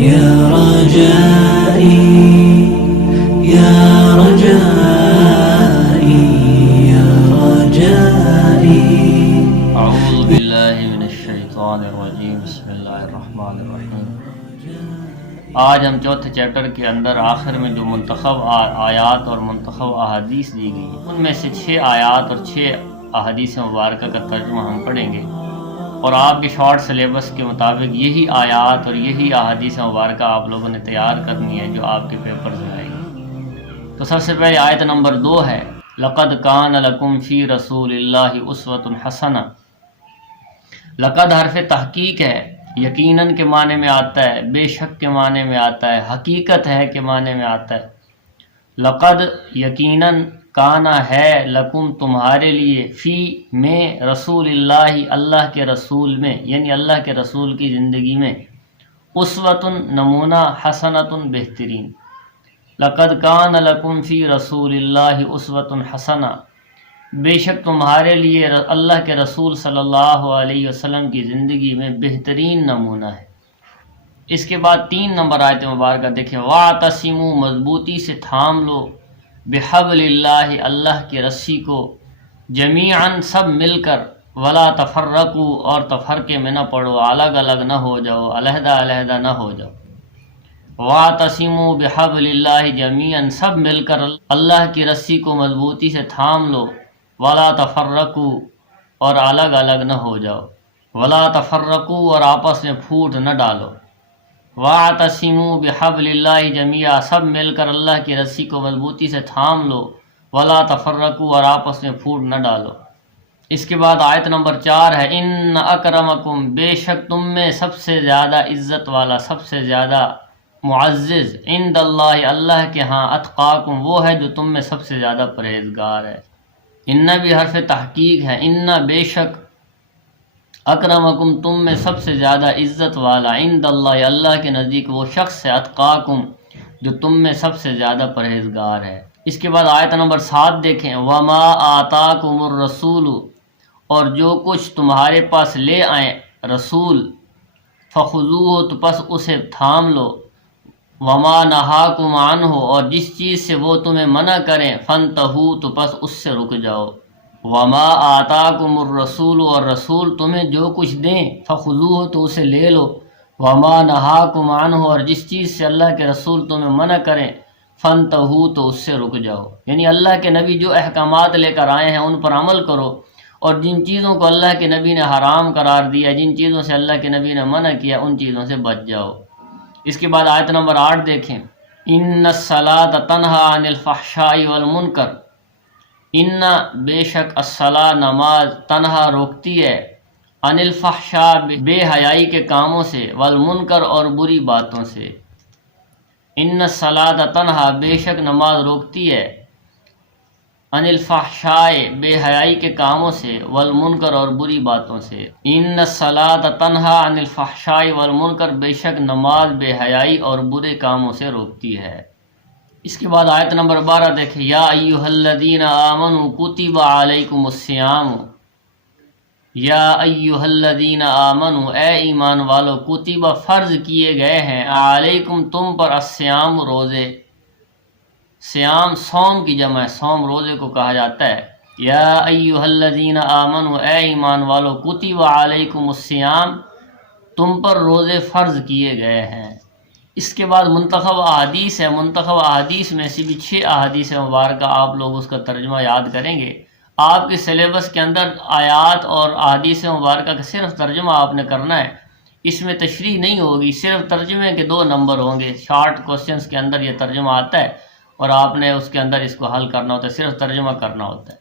يا رجائي يا رجائي يا رجائي اعوذ باللہ من الشیطان الرجیم بسم اللہ الرحمن الرحیم۔ آج ہم چوتھے چیپٹر کے اندر آخر میں جو منتخب آیات اور منتخب احادیث دی گئی ہیں ان میں سے 6 آیات اور 6 احادیث مبارکہ کا ترجمہ ہم پڑھیں گے، اور آپ کے شارٹ سلیبس کے مطابق یہی آیات اور یہی احادیث مبارکہ آپ لوگوں نے تیار کرنی ہے جو آپ کے پیپرز میں آئے گی۔ تو سب سے پہلے آیت نمبر 2 ہے لقد کان لکم فی رسول اللہ اسوۃ حسنہ۔ لقد حرف تحقیق ہے، یقیناً کے معنی میں آتا ہے، بے شک کے معنی میں آتا ہے، حقیقت ہے کے معنی میں آتا ہے۔ لقد یقیناً کانا ہے لکم تمہارے لیے، فی میں رسول اللہ اللہ کے رسول میں، یعنی اللہ کے رسول کی زندگی میں، اسوۃ نمونہ، حسنۃ بہترین۔ لقد کان لکم فی رسول اللہ اسوۃ حسنہ، بے شک تمہارے لیے اللہ کے رسول صلی اللہ علیہ وسلم کی زندگی میں بہترین نمونہ ہے۔ اس کے بعد 3 نمبر آیت مبارکہ دیکھیں، وَاعْتَصِمُوا، مضبوطی سے تھام لو، بِحَبْلِ اللَّهِ اللہ کی رسی کو، جمیعاً سب مل کر، وَلَا تَفَرَّقُوا اور تفرقے میں نہ پڑو، الگ الگ نہ ہو جاؤ، علیحدہ علیحدہ نہ ہو جاؤ۔ وَاعْتَصِمُوا بِحَبْلِ اللَّهِ جَمِيعًا سب مل کر اللہ کی رسی کو مضبوطی سے تھام لو، وَلَا تَفَرَّقُوا اور الگ الگ نہ ہو جاؤ، وَلَا تَفَرَّقُوا اور آپس میں پھوٹ نہ ڈالو۔ وَاعْتَصِمُوا بِحَبْلِ اللَّهِ جَمِيعًا سب مل کر اللہ کی رسی کو مضبوطی سے تھام لو، وَلَا تَفَرَّقُوا اور آپس میں پھوٹ نہ ڈالو۔ اس کے بعد آیت نمبر 4 ہے اِنَّ أَكْرَمَكُمْ، بے شک تم میں سب سے زیادہ عزت والا، سب سے زیادہ معزز، عند اللہ اللہ کے ہاں، اتقاکم وہ ہے جو تم میں سب سے زیادہ پرہیزگار ہے۔ ان بھی حرف تحقیق ہے، ان بے شک، اکرمکم تم میں سب سے زیادہ عزت والا، عند اللہ اللہ کے نزدیک وہ شخص ہے، اتقاکم جو تم میں سب سے زیادہ پرہیزگار ہے۔ اس کے بعد آیت نمبر 7 دیکھیں، وما آتاکم الرسول اور جو کچھ تمہارے پاس لے آئیں رسول، فخذوہ تو پس اسے تھام لو، وما نہاکم عنہ اور جس چیز سے وہ تمہیں منع کریں، فانتہو تو پس اس سے رک جاؤ۔ وما آتاکم الرسول اور رسول تمہیں جو کچھ دیں، فخذوہ تو اسے لے لو، وما نہاکم عنہ اور جس چیز سے اللہ کے رسول تمہیں منع کریں، فانتہو تو اس سے رک جاؤ۔ یعنی اللہ کے نبی جو احکامات لے کر آئے ہیں ان پر عمل کرو، اور جن چیزوں کو اللہ کے نبی نے حرام قرار دیا، جن چیزوں سے اللہ کے نبی نے منع کیا، ان چیزوں سے بچ جاؤ۔ اس کے بعد آیت نمبر 8 دیکھیں، ان الصلاۃ تنہی عن الفحشاء والمنکر، ان بے شک الصلاۃ نماز، تنہا روکتی ہے، عن الفحشاء بے حیائی کے کاموں سے، والمنکر اور بری باتوں سے۔ ان الصلاۃ تنہا بے شک نماز روکتی ہے، عن الفحشاء بے حیائی کے کاموں سے، والمنکر اور بری باتوں سے۔ ان الصلاۃ تنہی عن الفحشاء والمنکر بے شک نماز بے حیائی اور برے کاموں سے روکتی ہے۔ اس کے بعد آیت نمبر 12 دیکھیں، یا ایھا الذین آمنوا کتب علیکم الصیام، یا ایھا الذین آمنوا اے ایمان والو، کتب فرض کیے گئے ہیں، علیکم تم پر، الصیام روزے، صیام صوم کی جمع ہے، صوم روزے کو کہا جاتا ہے۔ یا ایھا الذین آمنوا اے ایمان والو، کتب علیکم الصیام تم پر روزے فرض کیے گئے ہیں۔ اس کے بعد منتخب احادیث ہے، منتخب احادیث میں سے بھی 6 احادیث مبارکہ آپ لوگ اس کا ترجمہ یاد کریں گے۔ آپ کے سلیبس کے اندر آیات اور احادیث مبارکہ کا صرف ترجمہ آپ نے کرنا ہے، اس میں تشریح نہیں ہوگی، صرف ترجمے کے 2 نمبر ہوں گے۔ شارٹ کوسچنز کے اندر یہ ترجمہ آتا ہے اور آپ نے اس کے اندر اس کو حل کرنا ہوتا ہے، صرف ترجمہ کرنا ہوتا ہے۔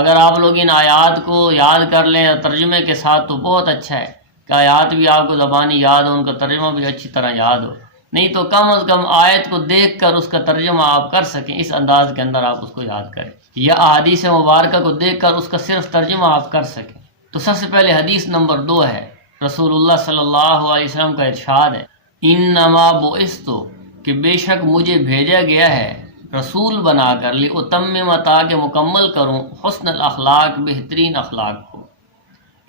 اگر آپ لوگ ان آیات کو یاد کر لیں اور ترجمے کے ساتھ تو بہت اچھا ہے کہ آیات بھی آپ کو زبانی یاد ہو، ان کا ترجمہ بھی اچھی طرح یاد ہو، نہیں تو کم از کم آیت کو دیکھ کر اس کا ترجمہ آپ کر سکیں، اس انداز کے اندر آپ اس کو یاد کریں، یا احادیث مبارکہ کو دیکھ کر اس کا صرف ترجمہ آپ کر سکیں۔ تو سب سے پہلے حدیث نمبر 2 ہے، رسول اللہ صلی اللہ علیہ وسلم کا ارشاد ہے، انما بعثت کہ بے شک مجھے بھیجا گیا ہے رسول بنا کر، لأتمم تاکہ مکمل کروں، حسن الاخلاق بہترین اخلاق کو۔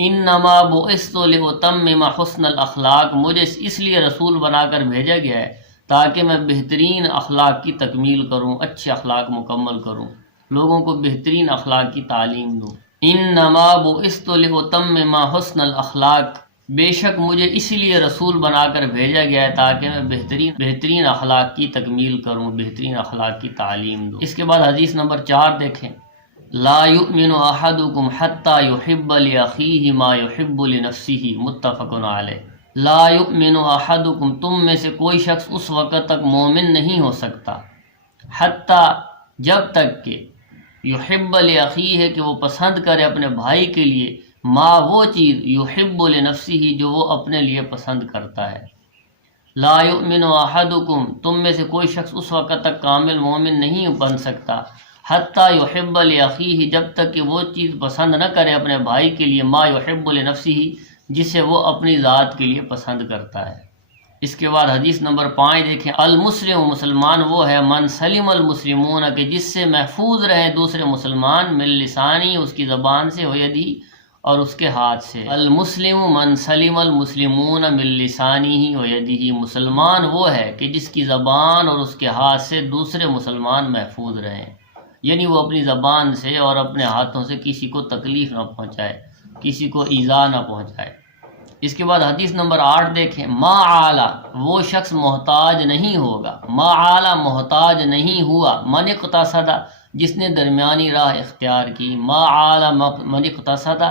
انما بعثت لاتمم حسن الاخلاق، مجھے اس لیے رسول بنا کر بھیجا گیا ہے تاکہ میں بہترین اخلاق کی تکمیل کروں، اچھے اخلاق مکمل کروں، لوگوں کو بہترین اخلاق کی تعلیم دوں۔ انما بعثت لاتمم حسن الاخلاق، بے شک مجھے اس لیے رسول بنا کر بھیجا گیا ہے تاکہ میں بہترین اخلاق کی تکمیل کروں، بہترین اخلاق کی تعلیم دوں۔ اس کے بعد حدیث نمبر 4 دیکھیں، لا یؤمن احدکم حتی یحب لاخیہ ما یحب لنفسہ، متفق علیہ۔ لا یؤمن احدکم، تم میں سے کوئی شخص اس وقت تک مومن نہیں ہو سکتا، حتی، جب تک کہ یحب لاخیہ، کہ وہ پسند کرے اپنے بھائی کے لیے، ما، وہ چیز، یحب لنفسہ، جو وہ اپنے لیے پسند کرتا ہے۔ لا یؤمن احدکم، تم میں سے کوئی شخص اس وقت تک کامل مومن نہیں بن سکتا، حتی یحب لاخیہ، جب تک کہ وہ چیز پسند نہ کرے اپنے بھائی کے لیے، ما یحب لنفسہ، جسے وہ اپنی ذات کے لیے پسند کرتا ہے۔ اس کے بعد حدیث نمبر 5 دیکھیں، المسلم، مسلمان وہ ہے، من سلم المسلمون، کہ جس سے محفوظ رہیں دوسرے مسلمان، من لسانی، اس کی زبان سے، و یدی، اور اس کے ہاتھ سے۔ المسلم من سلم المسلمون من لسانہ و یدہ، مسلمان وہ ہے کہ جس کی زبان اور اس کے ہاتھ سے دوسرے مسلمان محفوظ رہیں، یعنی وہ اپنی زبان سے اور اپنے ہاتھوں سے کسی کو تکلیف نہ پہنچائے، کسی کو ایذا نہ پہنچائے۔ اس کے بعد حدیث نمبر 8 دیکھیں، ما عالا، وہ شخص محتاج نہیں ہوگا، ما عالا، محتاج نہیں ہوا، من اقتصد، جس نے درمیانی راہ اختیار کی، ما عالا من اقتصد،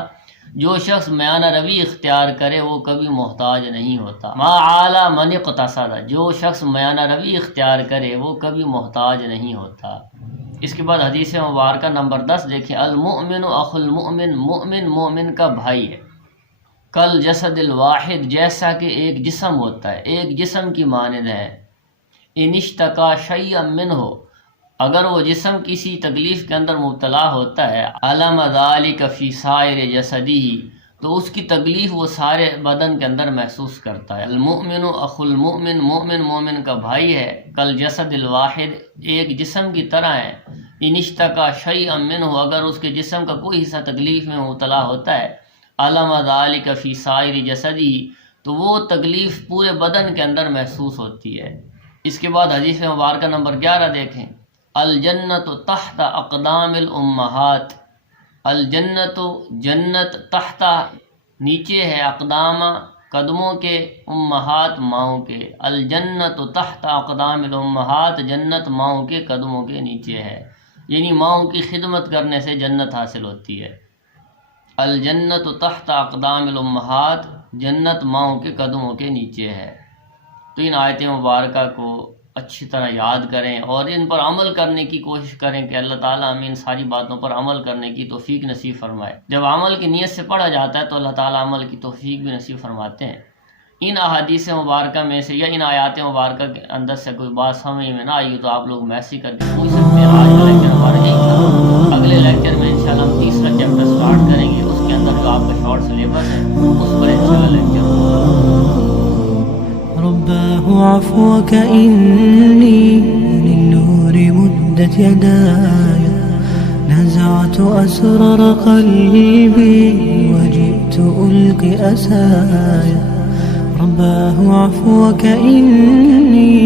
جو شخص میانہ روی اختیار کرے وہ کبھی محتاج نہیں ہوتا۔ ما عالا من اقتصد، جو شخص میانہ روی اختیار کرے وہ کبھی محتاج نہیں ہوتا۔ اس کے بعد حدیث مبارکہ نمبر 10 دیکھیں، المؤمن اخو المؤمن، مؤمن مومن کا بھائی ہے، کل جسد الواحد، جیسا کہ ایک جسم ہوتا ہے، ایک جسم کی مانند ہے، ان اشتکا شیئا منہ، اگر وہ جسم کسی تکلیف کے اندر مبتلا ہوتا ہے، علم ذلک فی سائر جسدہ، تو اس کی تکلیف وہ سارے بدن کے اندر محسوس کرتا ہے۔ المؤمن اخو المؤمن، مومن مومن کا بھائی ہے، کل جسد الواحد، ایک جسم کی طرح ہے، ان اشتکا شیئا منہ، اگر اس کے جسم کا کوئی حصہ تکلیف میں مبتلا ہوتا ہے، علم ذلک فی سائر جسدہ، تو وہ تکلیف پورے بدن کے اندر محسوس ہوتی ہے۔ اس کے بعد حدیث مبارکہ نمبر 11 دیکھیں، الجنت تحت اقدام الامہات، الجنت، جنت، تحت، نیچے ہے، اقدام، قدموں کے، امہات، ماؤں کے، الجنت تحت اقدام الامہات، جنت ماؤں کے قدموں کے نیچے ہے، یعنی ماؤں کی خدمت کرنے سے جنت حاصل ہوتی ہے۔ الجنت تحت اقدام الامہات، جنت ماؤں کے قدموں کے نیچے ہے۔ تو ان آیت مبارکہ کو اچھی طرح یاد کریں اور ان پر عمل کرنے کی کوشش کریں کہ اللہ تعالیٰ ہمیں ان ساری باتوں پر عمل کرنے کی توفیق نصیب فرمائے۔ جب عمل کی نیت سے پڑھا جاتا ہے تو اللہ تعالیٰ عمل کی توفیق بھی نصیب فرماتے ہیں۔ ان احادیث مبارکہ میں سے یا ان آیات مبارکہ کے اندر سے کوئی بات سمجھ میں نہ آئی تو آپ لوگ میسیج کر کے پوچھ سکتے ہیں۔ آج کا لیکچر ہمارا یہی تھا، اگلے لیکچر میں انشاءاللہ ہم تیسرا چیپٹر سٹارٹ کریں گے، اس کے اندر جو آپ کا شارٹ سلیبس ہے اس پر انشاءاللہ لیکچر ہوگا۔ رباه عفوك إني للنور مدت يداي، نزعت أسرار قلبي وجئت ألقي أسايا، رباه عفوك إني